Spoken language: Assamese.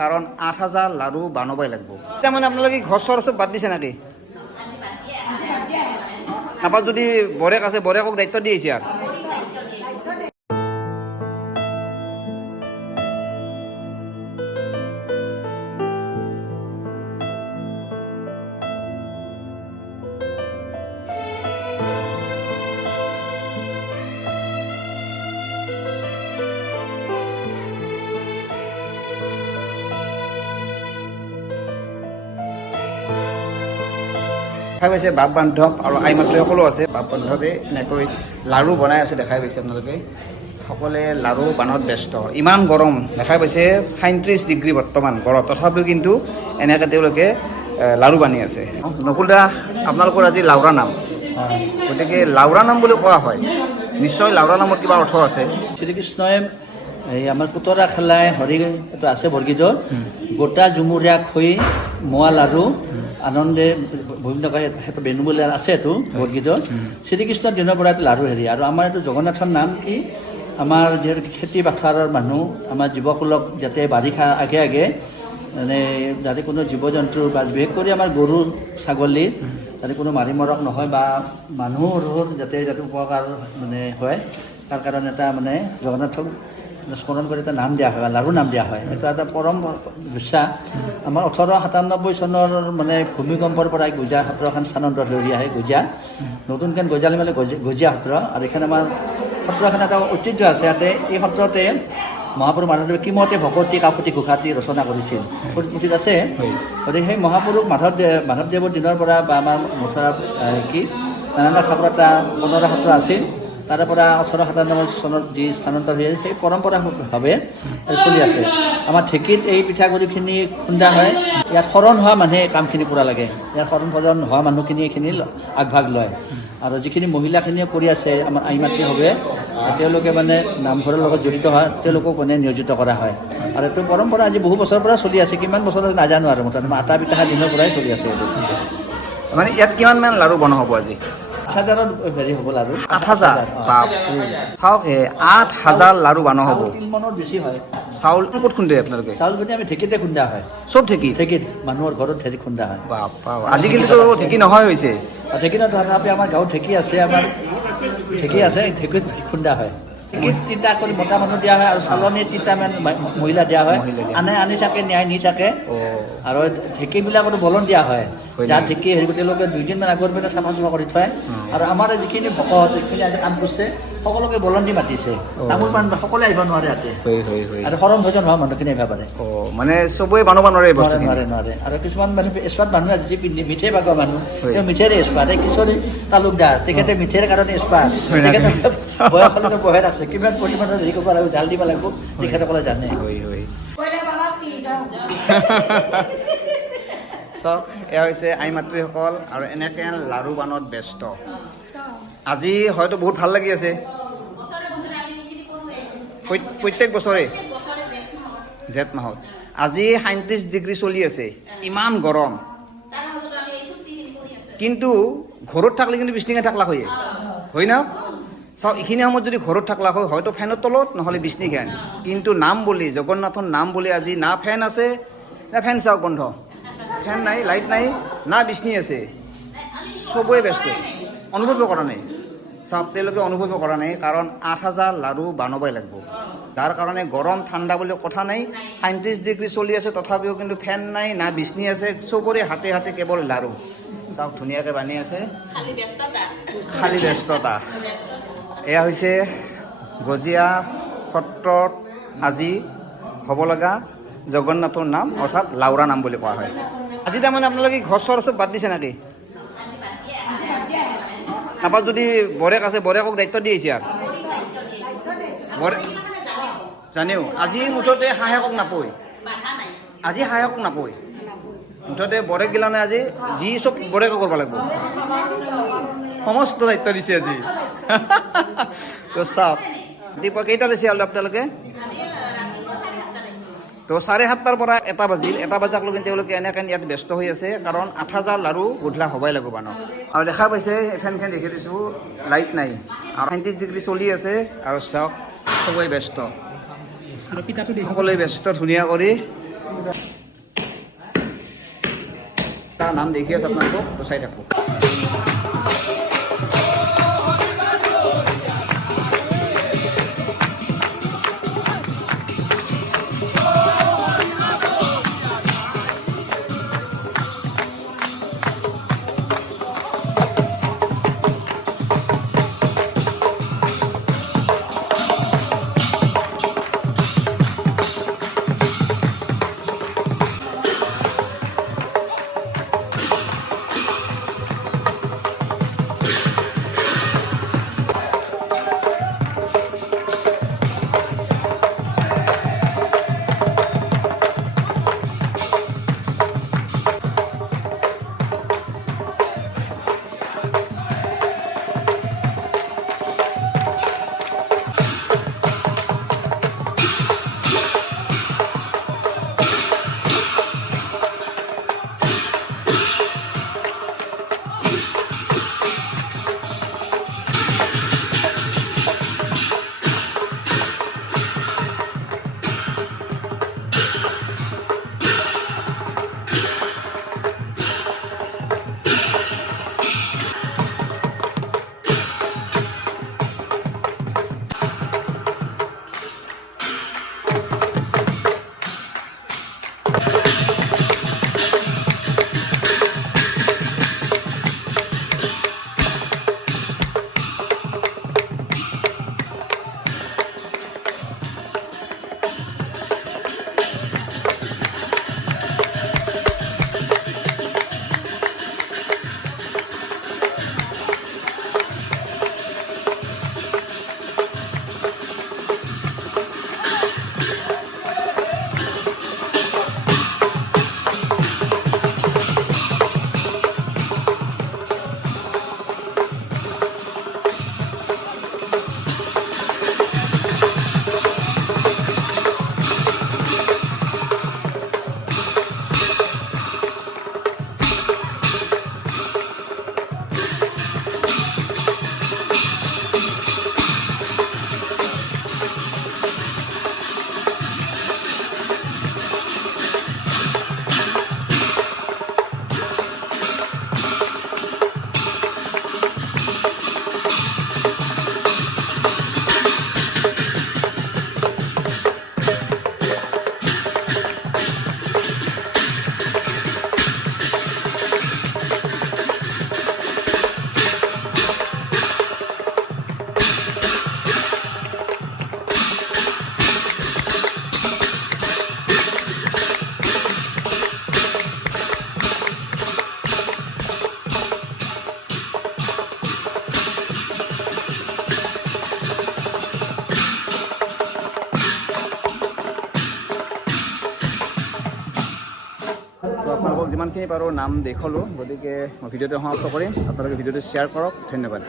কাৰণ ৮,০০০ লাড়ু বানাবই লাগব। এতিয়া মানে আপোনালোকে ঘৰ চৰ চব বাদ দিছে নাকি? নাপাত যদি বৰেক আছে বৰেকক দায়িত্ব দি আহিছে আৰু দেখাই পাইছে বাপ বান্ধৱ আৰু আই মাতৃ সকলো আছে। বাপ বান্ধৱে এনেকৈ লাড়ু বনাই আছে দেখাই পাইছে আপোনালোকে। সকলোৱে লাড়ু বানত ব্যস্ত। ইমান গৰম দেখাই পাইছে ৩৭ ডিগ্ৰী বৰ্তমান গৰম, তথাপিও কিন্তু এনেকৈ তেওঁলোকে লাড়ু বানি আছে। নকুল দা, আপোনালোকৰ আজি লাউৰা নাম, গতিকে লাউৰা নাম বুলি কোৱা হয়, নিশ্চয় লাউৰা নামত কিবা অৰ্থ আছে। শ্ৰীকৃষ্ণই এই আমাৰ পুতৰা খেলাই হৰি এইটো আছে বৰগীতৰ গোটা জুমুৰীয়া খৈ মোৱা লাড়ু আনন্দে বিভিন্ন সেইটো বেনু বুলি আছে এইটো বৰগীতত। শ্ৰীকৃষ্ণৰ দিনৰ পৰা এইটো লাড়ু হেৰি। আৰু আমাৰ এইটো জগন্নাথৰ নাম কি, আমাৰ যিহেতু খেতি পথাৰৰ মানুহ, আমাৰ জীৱকুলক যাতে বাৰিষা আগে আগে মানে যাতে কোনো জীৱ জন্তু বা বিশেষ কৰি আমাৰ গৰু ছাগলী যাতে কোনো মাৰি মৰক নহয় বা মানুহৰ যাতে উপকাৰ মানে হয়, তাৰ কাৰণে এটা মানে জগন্নাথক স্মৰণ কৰি এটা নাম দিয়া হয়, লাড়ু নাম দিয়া হয়। এইটো এটা পৰম বিশ্বাস। আমাৰ ১৮৯৭ চনৰ মানে ভূমিকম্পৰ পৰাই গজিয়া সত্ৰ এখন স্থানান্তৰ ধৰি আহে। গজিয়া নতুনকৈ গজালি মানে গজিয়া সত্ৰ। আৰু এইখন আমাৰ সত্ৰখন এটা ঐতিহ্য আছে। ইয়াতে এই সত্ৰতে মহাপুৰুষ মাধৱদেৱে কিমতে ভকতি কাকতি ঘোষাতি ৰচনা কৰিছিল, পুথিত আছে। গতিকে সেই মহাপুৰুষ মাধৱদেৱৰ দিনৰ পৰা বা আমাৰ মথুৰা কি নাৰায়ণ ঠাকুৰ এটা বনৰা সত্ৰ আছিল, তাৰে পৰা ১৮৯৭ চনত যি স্থানান্তৰ হৈ সেই পৰম্পৰাভাৱে চলি আছে। আমাৰ ঢেঁকীত এই পিঠাগুড়িখিনি খুন্দা হয়। ইয়াত শৰণ হোৱা মানুহে কামখিনি কৰা লাগে। ইয়াত শৰণ ভজন হোৱা মানুহখিনি এইখিনি আগভাগ লয়। আৰু যিখিনি মহিলাখিনিয়ে কৰি আছে আমাৰ আই মাতৃভাৱে, তেওঁলোকে মানে নামঘৰৰ লগত জড়িত হয়, তেওঁলোকক মানে নিয়োজিত কৰা হয়। আৰু এইটো পৰম্পৰা আজি বহু বছৰৰ পৰা চলি আছে। কিমান বছৰ নাজানো আৰু মোটামুটি আটা পিঠা দিনৰ পৰাই চলি আছে এইটো। মানে ইয়াত কিমানমান লাড়ু বনোৱা হ'ব আজি? ৮,০০০ হেৰি হ'ব লাড়ু। ৮,০০০ চাওক, ৮,০০০ লাড়ু বনোৱা হ'ব। ৩ মনৰ বেছি হয়। চাউল ক'ত খুন্দে আপোনালোকে? চাউল যদি আমি ঢেঁকীতে খুন্দা হয়। চব ঢেঁকী? ঢেঁকীত মানুহৰ ঘৰত ঢেঁকী খুন্দা হয়। আজিকালিতো ঢেঁকী নহয় হৈছে। ঢেঁকী তথাপি আমাৰ গাঁৱত ঢেঁকী আছে, আমাৰ ঢেঁকী আছে, ঢেঁকীত খুন্দা হয়। ঢেঁকীত তিতা কৰি মতা মানুহ দিয়া হয় আৰু চালনী তিতামান মহিলা দিয়া হয়। আনি থাকে, নিয়াই নি থাকে। আৰু ঢেঁকীবিলাকতো বলন দিয়া হয়। যাৰ ঢেঁকী হেৰি তেওঁলোকে ২ দিনমান আগৰ পৰা চাফা চুফা কৰি থয়। আৰু আমাৰ যিখিনি ভকত যিখিনি আজি কাম কৰিছে সকলোকে বলন দি মাতিছে। তামোল পাণ সকলোৱে আহিব নোৱাৰে ইয়াতে। আৰু শৰণ ভজন হোৱা মানুহখিনি আহিব পাৰে। মানে চবেই বনাব নোৱাৰে বস্তু? নোৱাৰে। আৰু কিছুমান মানুহ এচপাত মানুহ যি মিঠাই পাগৰ মানুহ, তেওঁ মিঠাইৰে এচপাত। এই কিশোৰী তালুকদাৰ তেখেতে মিঠাইৰ কাৰণে এচপাত। তেখেতে বয়স হ'লে বহে আছে, কিমান পৰিমাণৰ হেৰি কৰিব লাগিব, জাল দিব লাগিব, তেখেতসকলে জানে। চাওক, এয়া হৈছে আই মাতৃসকল আৰু এনেকৈ লাড়ু বানত ব্যস্ত। আজি হয়তো বহুত ভাল লাগি আছে। প্ৰত্যেক বছৰে জেঠ মাহত আজি ৩৭ ডিগ্ৰী চলি আছে, ইমান গৰম। কিন্তু ঘৰত থাকিলে কিন্তু বিচনীকে থাকলা হয় না? চাওক, এইখিনি সময়ত যদি ঘৰত থাকলা হয় হয়তো ফেনৰ তলত নহ'লে বিচনীখন। কিন্তু নাম বুলি, জগন্নাথৰ নাম বুলি আজি না ফেন আছে না ফেন চাওক বন্ধ, ফেন নাই, লাইট নাই, না বিচনী আছে, চবৰে ব্যস্ত। অনুভৱ কৰা নাই। চাওক, তেওঁলোকে অনুভৱ কৰা নাই, কাৰণ ৮,০০০ লাড়ু বানাবই লাগিব। তাৰ কাৰণে গৰম ঠাণ্ডা বুলি কথা নাই। ৩৭ ডিগ্ৰী চলি আছে, তথাপিও কিন্তু ফেন নাই, না বিচনী আছে, চবৰে হাতে হাতে কেৱল লাড়ু। চাওক, ধুনীয়াকৈ বানি আছে, খালী ব্যস্ততা। এয়া হৈছে গজিয়া সত্ৰত আজি হ'ব লগা জগন্নাথৰ নাম, অৰ্থাৎ লাউৰা নাম বুলি কোৱা হয়। আজি তাৰমানে আপোনালোকে ঘৰ চৰ চব বাদ দিছে নাকি? নাপাত যদি বৰেক আছে বৰেকক দায়িত্ব দি আহিছে আৰু জানেও। আজি মুঠতে সাহেকক নাপয়, আজি সাহেকক নাপয়, মুঠতে বৰেক গিলানে আজি যি চব বৰেকে কৰিব লাগিব, সমস্ত দায়িত্ব দিছে আজি। তো চাওক, ৰাতিপুৱা কেইটা দিছে আপোনালোকে? তো 7:30টাৰ পৰা 1টা বাজিল। 1টা বজাক লগি তেওঁলোকে এনেকৈ ইয়াত ব্যস্ত হৈ আছে, কাৰণ ৮,০০০ লাড়ু গধূলা হ'বই লাগিব মানুহ। আৰু দেখা পাইছে ফেনখন দেখি দিছোঁ, লাইট নাই, আৰু ৩৭ ডিগ্ৰী চলি আছে। আৰু চাওক, চবেই ব্যস্ত, সকলোৱে ব্যস্ত ধুনীয়া কৰি এটা নাম দেখি আছে আপোনালোকক, তো চাই থাকোঁ। আপোনালোকক যিমানখিনি পাৰোঁ নাম দেখুৱালোঁ, গতিকে মই ভিডিঅ'টো সমাপ্ত কৰিম। আপোনালোকে ভিডিঅ'টো শ্বেয়াৰ কৰক। ধন্যবাদ।